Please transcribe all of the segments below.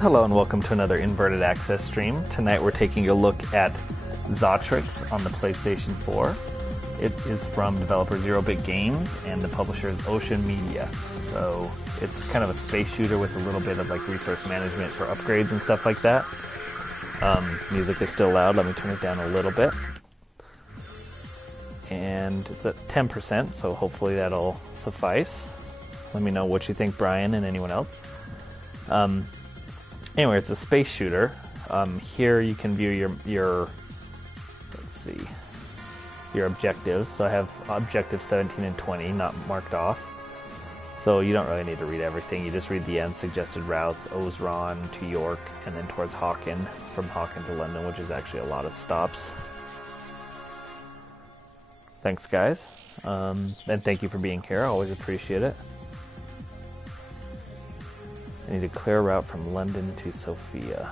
Hello and welcome to another Inverted Access stream. Tonight we're taking a look at Zotrix on the PlayStation 4. It is from developer Zero Bit Games and the publisher is Ocean Media. So it's kind of a space shooter with a little bit of like resource management for upgrades and stuff like that. Music is still loud. Let me turn it down a little bit. And it's at 10%, so hopefully that'll suffice. Let me know what you think, Brian, and anyone else. Anyway, it's a space shooter. Here you can view your objectives. So I have objectives 17 and 20 not marked off. So you don't really need to read everything. You just read the end suggested routes, Osran to York, and then towards Hawken, from Hawken to London, which is actually a lot of stops. Thanks, guys. And thank you for being here. I always appreciate it. I need a clear route from London to Sofia.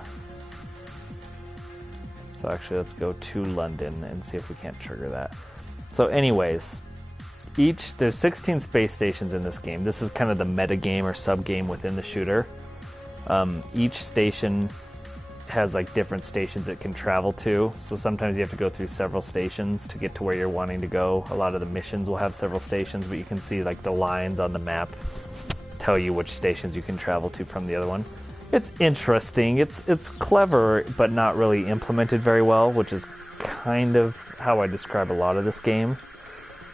So actually, let's go to London and see if we can't trigger that. So anyways, there's 16 space stations in this game. This is kind of the meta game or sub game within the shooter. Each station has like different stations it can travel to. So sometimes you have to go through several stations to get to where you're wanting to go. A lot of the missions will have several stations, but you can see like the lines on the map tell you which stations you can travel to from the other one. It's interesting. It's clever, but not really implemented very well, which is kind of how I describe a lot of this game.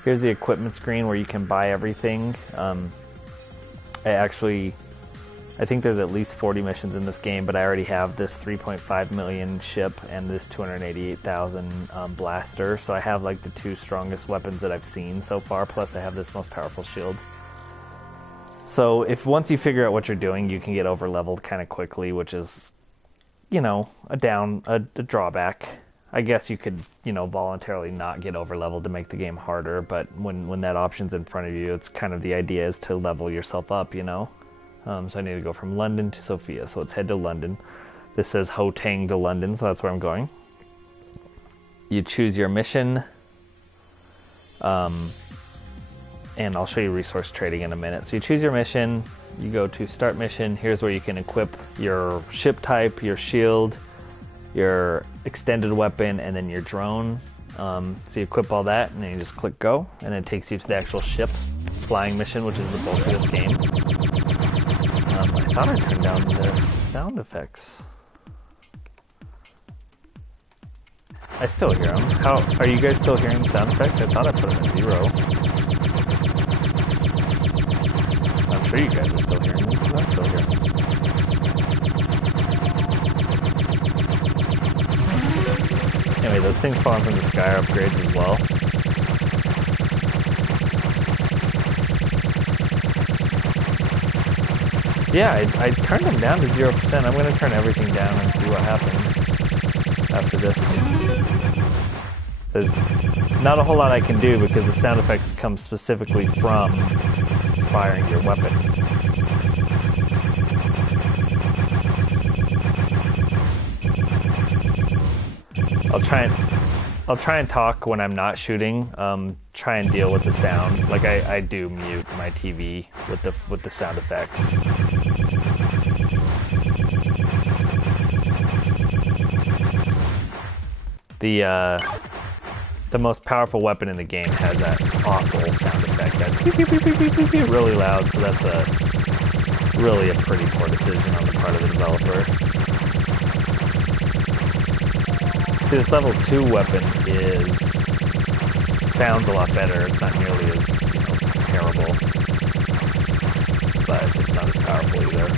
Here's the equipment screen where you can buy everything. I think there's at least 40 missions in this game, but I already have this 3.5 million ship and this 288,000 blaster, so I have like the two strongest weapons that I've seen so far, plus I have this most powerful shield. So once you figure out what you're doing, you can get over leveled kind of quickly, which is, you know, a drawback. I guess you could, you know, voluntarily not get over leveled to make the game harder, but when that option's in front of you, it's kind of the idea is to level yourself up, you know. So I need to go from London to Sofia, so let's head to London. This says Hotang to London, so that's where I'm going. You choose your mission. And I'll show you resource trading in a minute. So you choose your mission, you go to start mission. Here's where you can equip your ship type, your shield, your extended weapon, and then your drone. So you equip all that, and then you just click go, and it takes you to the actual ship flying mission, which is the bulk of this game. I thought I turned down the sound effects. I still hear them. How are you guys still hearing sound effects? I thought I put them at 0. I'm sure you guys are still hearing them, because I'm still hearing them. Anyway, those things falling from the sky are upgrades as well. Yeah, I turned them down to 0%. I'm going to turn everything down and see what happens after this. There's not a whole lot I can do because the sound effects come specifically from firing your weapon. I'll try and talk when I'm not shooting. Try and deal with the sound. Like I do mute my TV with the sound effects. The most powerful weapon in the game has that awful sound effect. That's beep, beep, beep, beep, beep, beep, really loud, so that's really a pretty poor decision on the part of the developer. See, this level 2 weapon sounds a lot better. It's not nearly as, you know, terrible, but it's not as powerful either.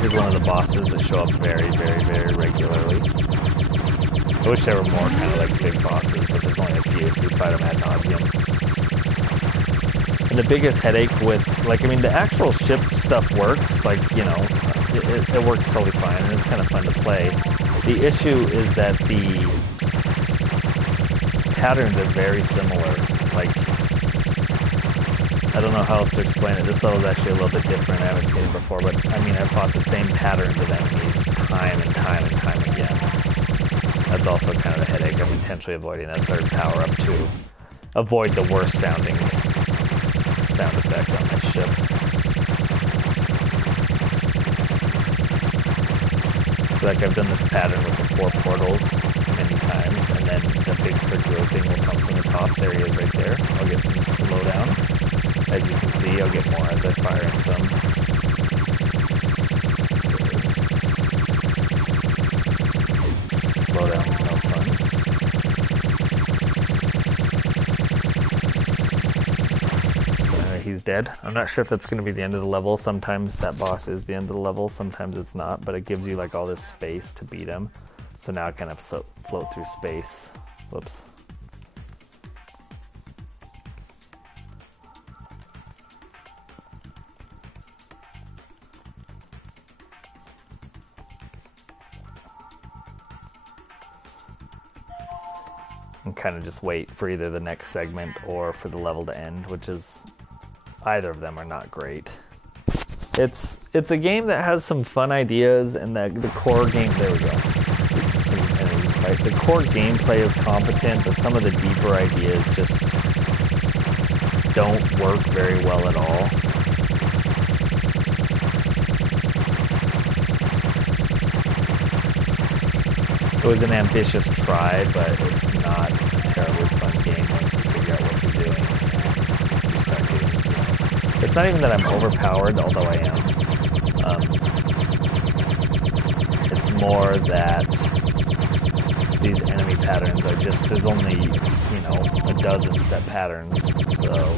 Here's one of the bosses that show up very, very, very regularly. I wish there were more kind of like big bosses, but there's only a few, so you fight them ad nauseum. And the biggest headache with, like, I mean, the actual ship stuff works, like, you know, it works totally fine, and it's kind of fun to play. The issue is that the patterns are very similar. Like, I don't know how else to explain it. This level is actually a little bit different. I haven't seen it before, but I mean, I've fought the same patterns of enemies time and time and time again. That's also kind of a headache. I'm intentionally avoiding that third power-up to avoid the worst sounding sound effect on my ship. like I've done this pattern with the 4 portals many times, and then the big circular thing will come from the top. There he is right there. I'll get some slowdown. As you can see, I'll get more as I fire into them. Slowdown's no fun. So anyway, he's dead. I'm not sure if that's going to be the end of the level. Sometimes that boss is the end of the level, sometimes it's not, but it gives you like all this space to beat him. So now I kind of float through space. Whoops. And kind of just wait for either the next segment or for the level to end, which is, either of them are not great. It's a game that has some fun ideas, and the core game, there we go. Right? The core gameplay is competent, but some of the deeper ideas just don't work very well at all. It was an ambitious try, but it's not a terribly fun game once you figure out what you're doing. You start doing, it's not even that I'm overpowered, although I am. It's more that these enemy patterns are just, there's only, you know, a dozen set patterns, so.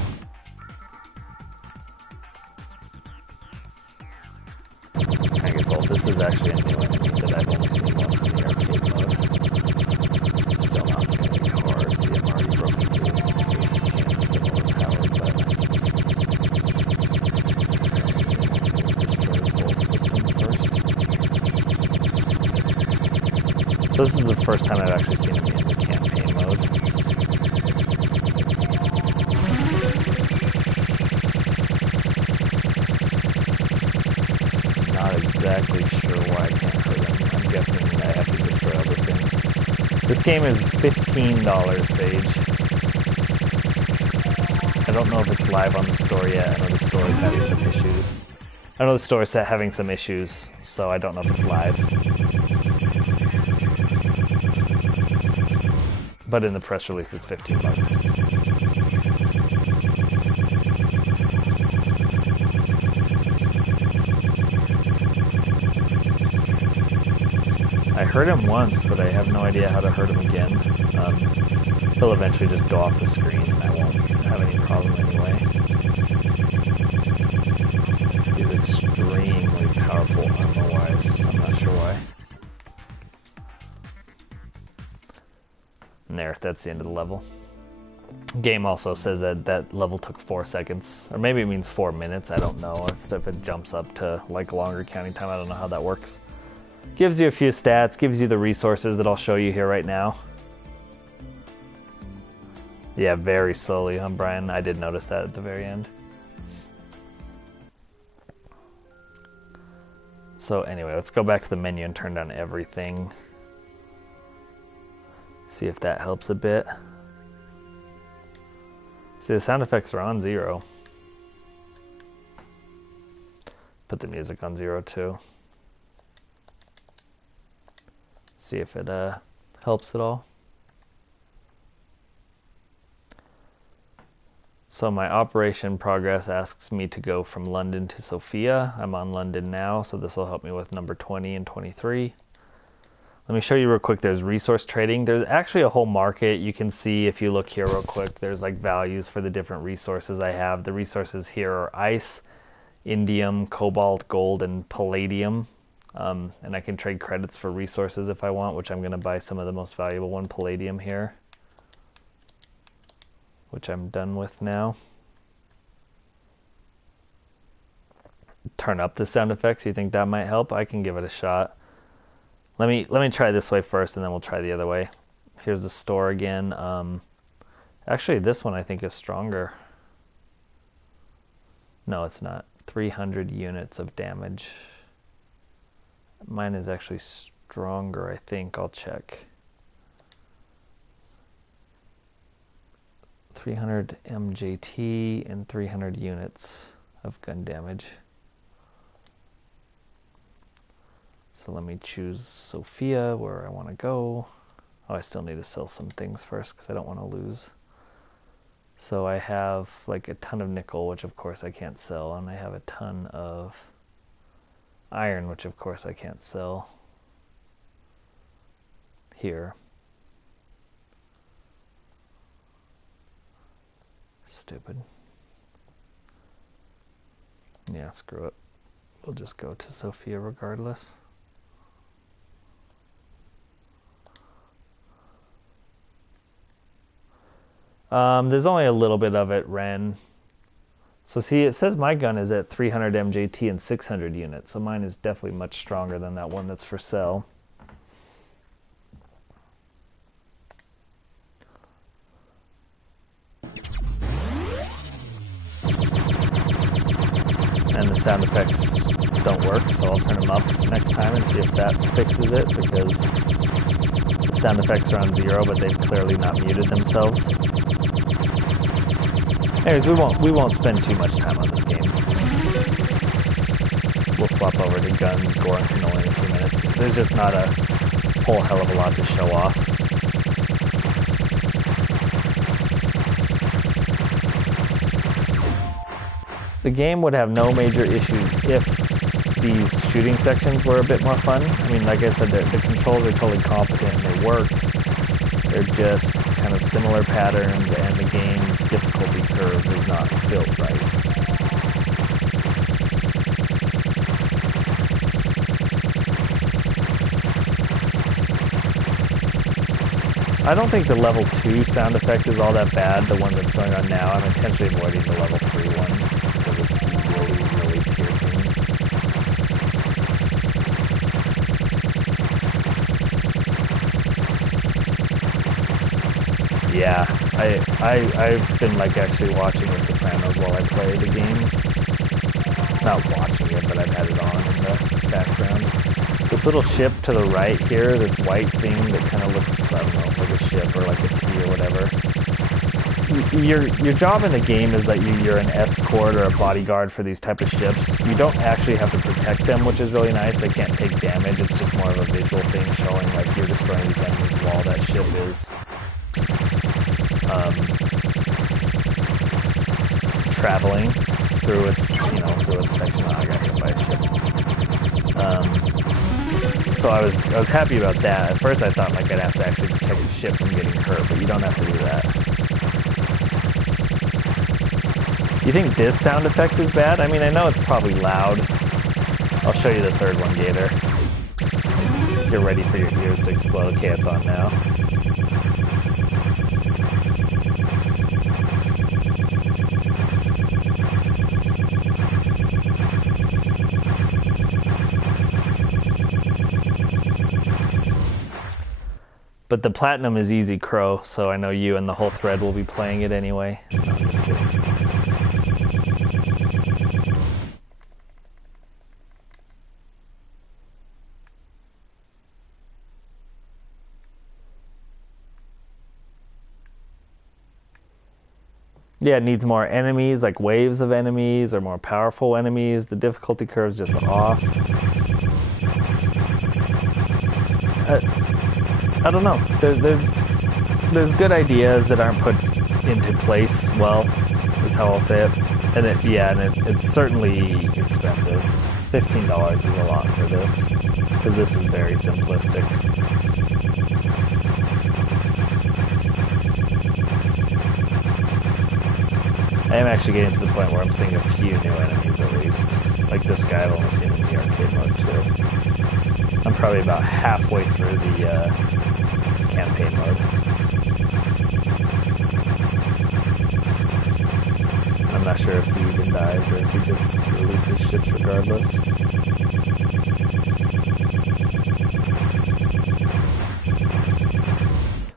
I guess, well, this is actually a new enemy that I've only seen once in the arcade mode. Still not going to be hard, see I'm already broken through. His skin's been overpowered, but. So this is the first time I've actually seen him in the campaign mode. Not exactly sure why I can't hurt him. I'm guessing I have to destroy all the things. This game is $15, Sage. I don't know if it's live on the store yet. I know the store is having some issues. I know the store is having some issues, so I don't know if it's live. But in the press release, it's $15. I hurt him once, but I have no idea how to hurt him again. He'll eventually just go off the screen, and I won't have any problem anyway. He's extremely powerful armor-wise. I'm not sure why. And there, that's the end of the level. Game also says that that level took 4 seconds, or maybe it means 4 minutes, I don't know. It's if it jumps up to like longer counting time, I don't know how that works. Gives you a few stats, gives you the resources that I'll show you here right now. Yeah, very slowly, huh, Brian? I did notice that at the very end. So anyway, let's go back to the menu and turn down everything. See if that helps a bit. See, the sound effects are on 0. Put the music on 0 too. See if it helps at all. So my operation progress asks me to go from London to Sofia. I'm on London now, so this will help me with number 20 and 23. Let me show you real quick. There's resource trading. There's actually a whole market. You can see if you look here real quick, there's like values for the different resources I have. The resources here are ice, indium, cobalt, gold, and palladium. And I can trade credits for resources if I want, which I'm going to buy some of the most valuable one, palladium here, which I'm done with now. Turn up the sound effects. You think that might help? I can give it a shot. Let me try this way first, and then we'll try the other way. Here's the store again. Actually, this one I think is stronger. No, it's not. 300 units of damage. Mine is actually stronger, I think. I'll check. 300 MJT and 300 units of gun damage. So let me choose Sophia, where I want to go. Oh, I still need to sell some things first because I don't want to lose. So I have like a ton of nickel, which of course I can't sell, and I have a ton of iron, which of course I can't sell here. Stupid. Yeah, screw it. We'll just go to Sophia regardless. There's only a little bit of it, Ren. So see, it says my gun is at 300 MJT and 600 units, so mine is definitely much stronger than that one that's for sale. And the sound effects don't work, so I'll turn them up next time and see if that fixes it, because the sound effects are on 0, but they've clearly not muted themselves. Anyways, we won't spend too much time on this game. We'll swap over to guns, gore, and cannoli in a few minutes. There's just not a whole hell of a lot to show off. The game would have no major issues if these shooting sections were a bit more fun. I mean, like I said, the controls are totally competent and they work. They're just kind of similar patterns, and the game's difficulty curve is not built right. I don't think the level 2 sound effect is all that bad, the one that's going on now. I'm intentionally avoiding the level 3 one because it's really, really piercing. Yeah, I've been like actually watching The Sopranos while I play the game. Not watching it, but I've had it on in the background. This little ship to the right here, this white thing that kind of looks, I don't know, like a ship or like a T or whatever. Your job in the game is that you're an escort or a bodyguard for these type of ships. You don't actually have to protect them, which is really nice. They can't take damage. It's just more of a visual thing showing like you're destroying these enemies while that ship is traveling through its, through its section. Oh, I got hit by a ship. So I was happy about that. At first I thought like I'd have to actually protect the ship from getting hurt, but you don't have to do that. You think this sound effect is bad? I mean, I know it's probably loud. I'll show you the third one, Gator. Get ready for your ears to explode. Okay, it's on now. But the platinum is easy, Crow, so I know you and the whole thread will be playing it anyway. No, I'm just kidding. Yeah, it needs more enemies, like waves of enemies, or more powerful enemies. The difficulty curve's just off. I don't know. There's good ideas that aren't put into place well, is how I'll say it. And it's certainly expensive. $15 is a lot for this, because this is very simplistic. I am actually getting to the point where I'm seeing a few new enemies at least. Like this guy I've only seen in the arcade mode too. I'm probably about halfway through the campaign mode. I'm not sure if he even dies or if he just releases ships regardless.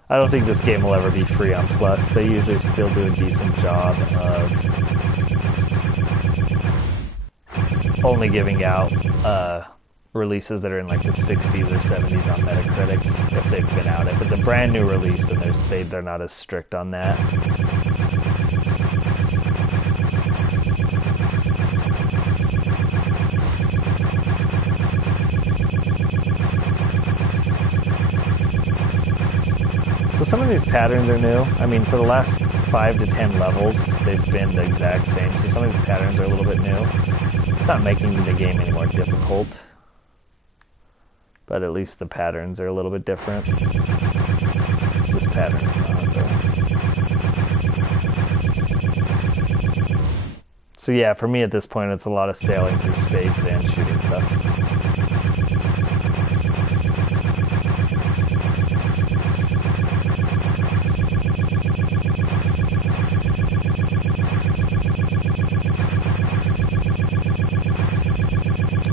I don't think this game will ever be free on Plus. They usually still do a decent job of only giving out releases that are in like the 60s or 70s on Metacritic if they've been out. If it's a brand new release, then they're not as strict on that. these patterns are new. I mean, for the last 5 to 10 levels, they've been the exact same. So some of these patterns are a little bit new. It's not making the game any more difficult, but at least the patterns are a little bit different. This pattern is not, though. So yeah, for me at this point, it's a lot of sailing through space and shooting stuff.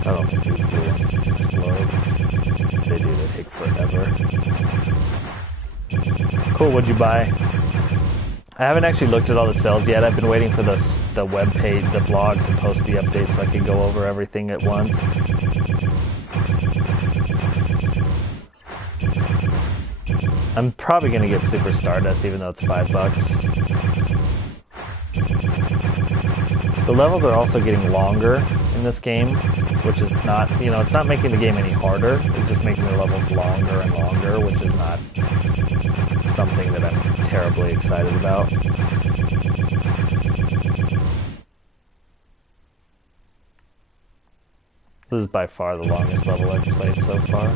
I don't think these blue ones explode. They do, they take forever. Cool, what'd you buy? I haven't actually looked at all the sales yet. I've been waiting for the web page, the blog, to post the update so I can go over everything at once. I'm probably going to get Super Stardust even though it's $5. The levels are also getting longer in this game, which is not, it's not making the game any harder. It's just making the levels longer and longer, which is not something that I'm terribly excited about. This is by far the longest level I've played so far.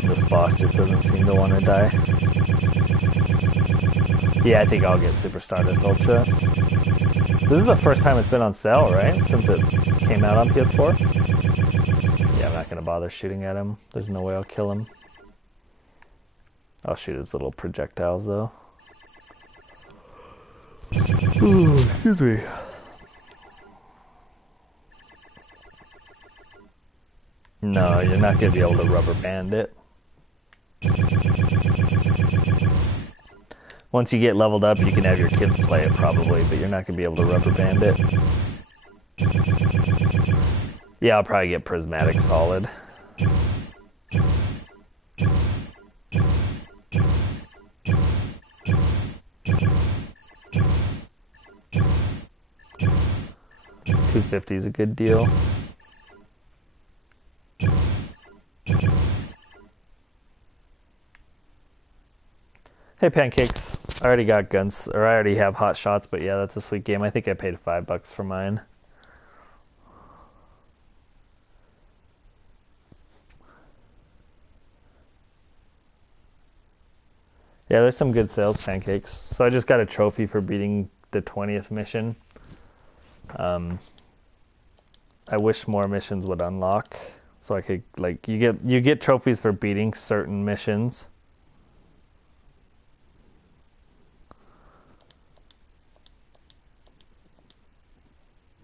This boss just doesn't seem to want to die. Yeah, I think I'll get Super Stardust Ultra. This is the first time it's been on sale, right? Since it came out on PS4? Yeah, I'm not going to bother shooting at him. There's no way I'll kill him. I'll shoot his little projectiles, though. Ooh, excuse me. No, you're not going to be able to rubber band it. Once you get leveled up, you can have your kids play it probably, but you're not going to be able to rubber band it. Yeah, I'll probably get Prismatic Solid. $250 is a good deal. Hey Pancakes, I already got guns, or I already have hot shots, but yeah, that's a sweet game. I think I paid $5 for mine. Yeah, there's some good sales, Pancakes. So I just got a trophy for beating the 20th mission. I wish more missions would unlock, so I could, like, you get trophies for beating certain missions.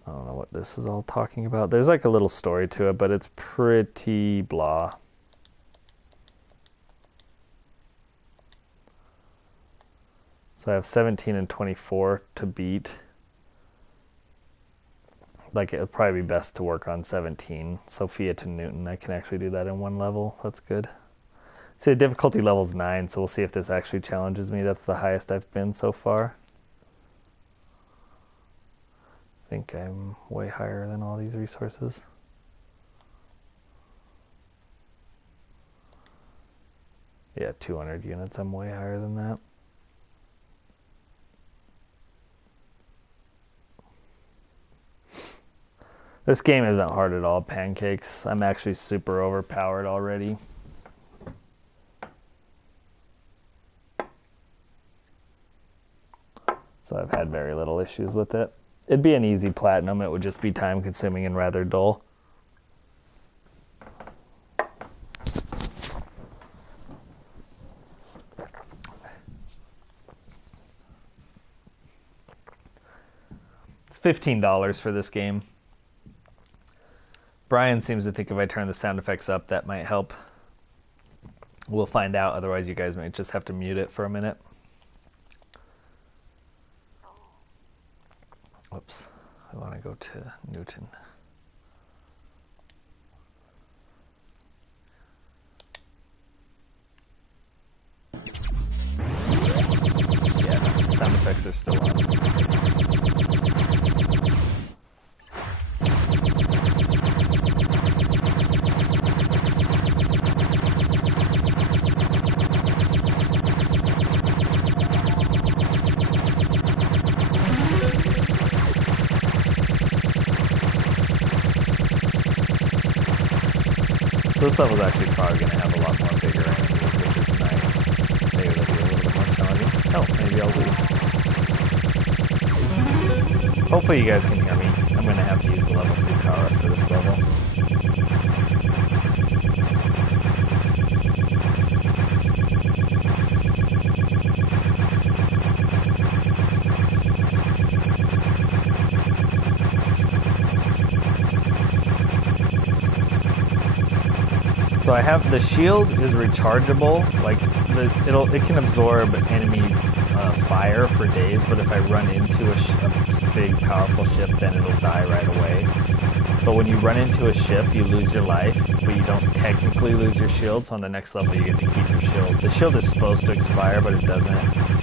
I don't know what this is all talking about. There's like a little story to it, but it's pretty blah. So I have 17 and 24 to beat. Like, it'll probably be best to work on 17. Sophia to Newton. I can actually do that in one level. That's good. See, the difficulty level's 9, so we'll see if this actually challenges me. That's the highest I've been so far. I think I'm way higher than all these resources. Yeah, 200 units. I'm way higher than that. This game isn't hard at all, Pancakes. I'm actually super overpowered already. So I've had very little issues with it. It'd be an easy platinum. It would just be time consuming and rather dull. It's $15 for this game. Brian seems to think if I turn the sound effects up, that might help. We'll find out. Otherwise, you guys might just have to mute it for a minute. Whoops. I want to go to Newton. effects are still on. This level's actually probably going to have a lot more bigger enemies, which is nice. Maybe they'll be a little bit more challenging. Oh, maybe I'll leave. Hopefully you guys can hear me. I'm going to have to use the level 3 power up for this level. So I have the shield is rechargeable, like it can absorb enemy fire for days, but if I run into a big powerful ship, then it'll die right away. But when you run into a ship, you lose your life, but you don't technically lose your shield, so on the next level you get to keep your shield. The shield is supposed to expire, but it doesn't.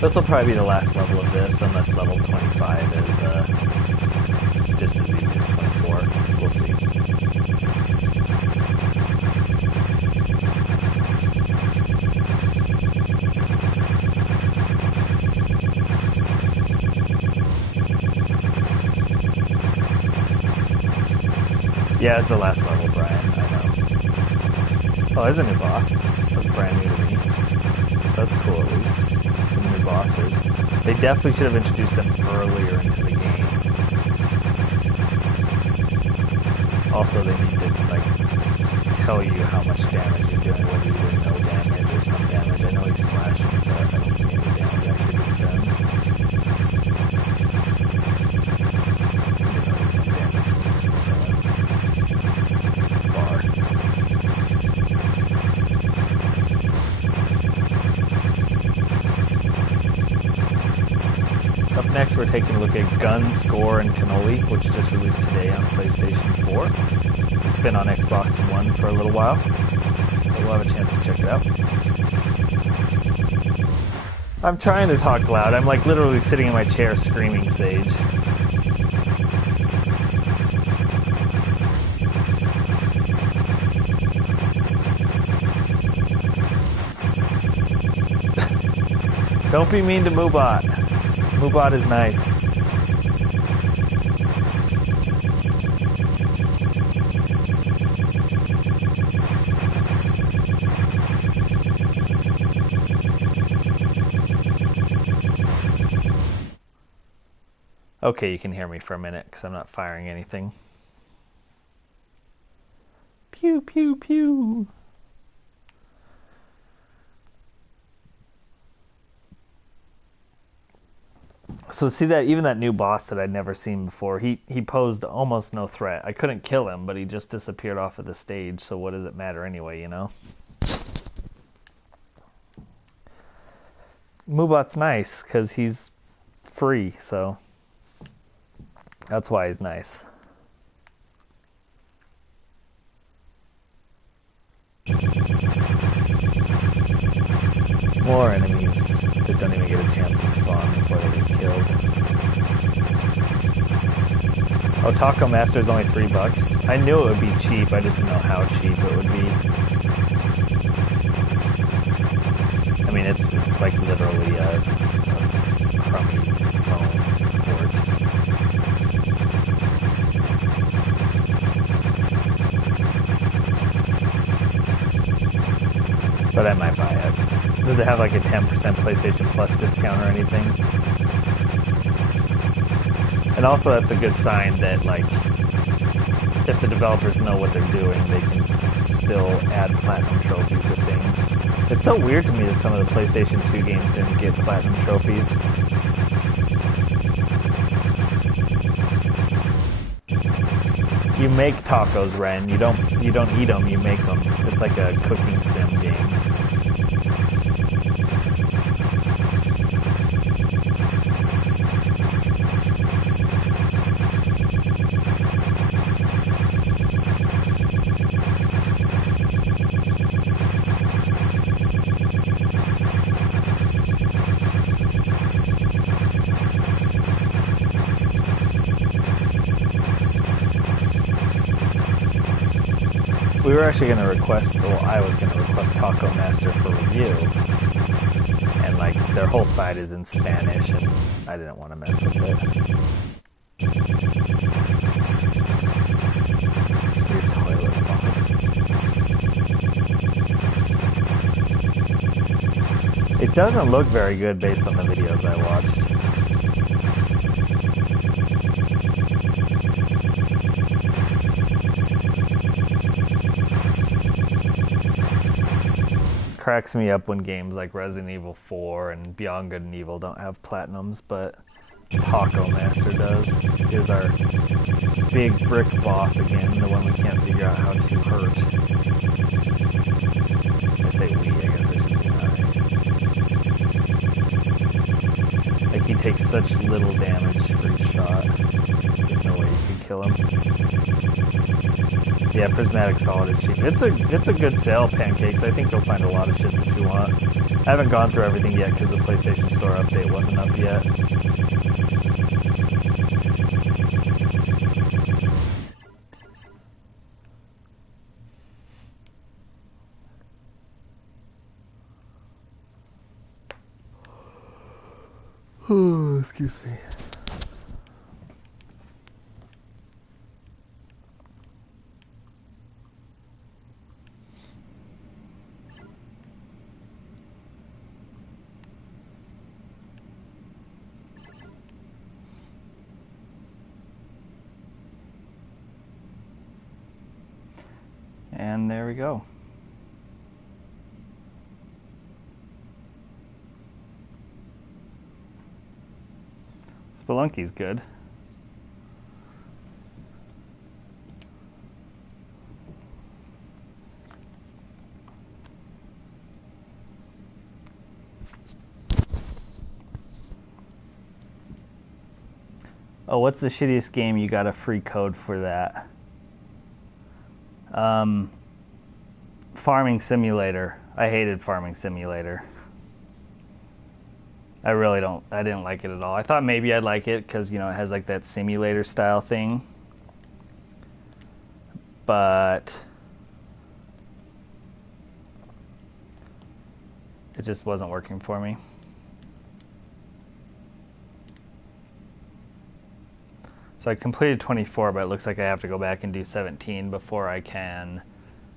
This will probably be the last level of this, unless level 25 is just as easy as 24. We'll see. Yeah, it's the last level, Brian. I know. Oh, there's a new boss. That's brand new to me. That's cool, at least. Some new bosses. They definitely should have introduced them earlier into the game. Also, they need to, like, tell you how much damage you're doing, whether you're doing no damage or some damage. I know he's flashing, but I don't see any damage actually being done. Up next, we're taking a look at Guns, Gore, and Cannoli, which just released today on PlayStation 4. It's been on Xbox One for a little while, so we'll have a chance to check it out. I'm trying to talk loud. I'm like literally sitting in my chair screaming Sage. Don't be mean to Moobot. Moobot is nice. Okay, you can hear me for a minute because I'm not firing anything. Pew, pew, pew. So see that even that new boss that I'd never seen before, he posed almost no threat. I couldn't kill him, but he just disappeared off of the stage, so what does it matter anyway, you know? Moobot's nice, because he's free, so that's why he's nice. More enemies that don't even get a chance to spawn before they get killed. Oh, Taco Master is only $3. I knew it would be cheap, I just didn't know how cheap it would be. I mean, it's like literally a crummy phone port. But I might buy it. Does it have like a 10% PlayStation Plus discount or anything? And also that's a good sign that, like, if the developers know what they're doing, they can still add platinum trophies to things. It's so weird to me that some of the PlayStation 2 games didn't get platinum trophies. You make tacos, Ren. You don't eat them, you make them. It's like a cooking sim game. We were actually going to request, well, I was going to request Taco Master for review, and like their whole site is in Spanish, and I didn't want to mess with it. Your toilet bowl. It doesn't look very good based on the videos I watched. Cracks me up when games like Resident Evil 4 and Beyond Good and Evil don't have platinums, but Taco Master does. Here's our big brick boss again, the one we can't figure out how to hurt. I say we, I guess I should be like he takes such little damage for each shot. There's no way you could kill him. Yeah, Prismatic Solid is cheap. It's a good sale, Pancakes. I think you'll find a lot of shit that you want. I haven't gone through everything yet because the PlayStation Store update wasn't up yet. Oh, excuse me. And there we go. Spelunky's good. Oh, what's the shittiest game you got a free code for that? Farming Simulator. I hated Farming Simulator. I didn't like it at all. I thought maybe I'd like it because, you know, it has like that simulator style thing. But it just wasn't working for me. So I completed 24, but it looks like I have to go back and do 17 before I can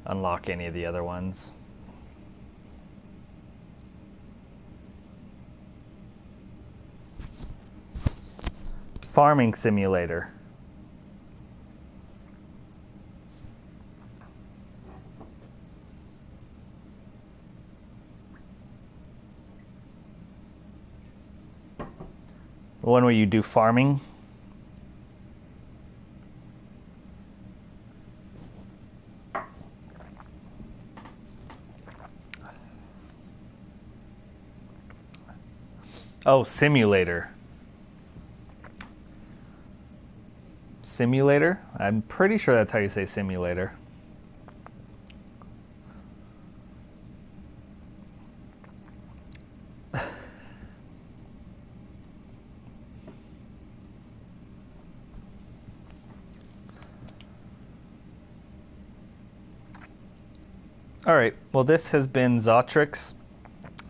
unlock any of the other ones. Farming Simulator. The one where you do farming. Oh, Simulator. Simulator? I'm pretty sure that's how you say simulator. Alright, well this has been Zotrix.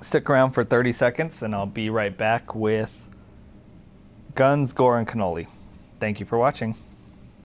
Stick around for 30 seconds and I'll be right back with Guns, Gore, and Cannoli. Thank you for watching.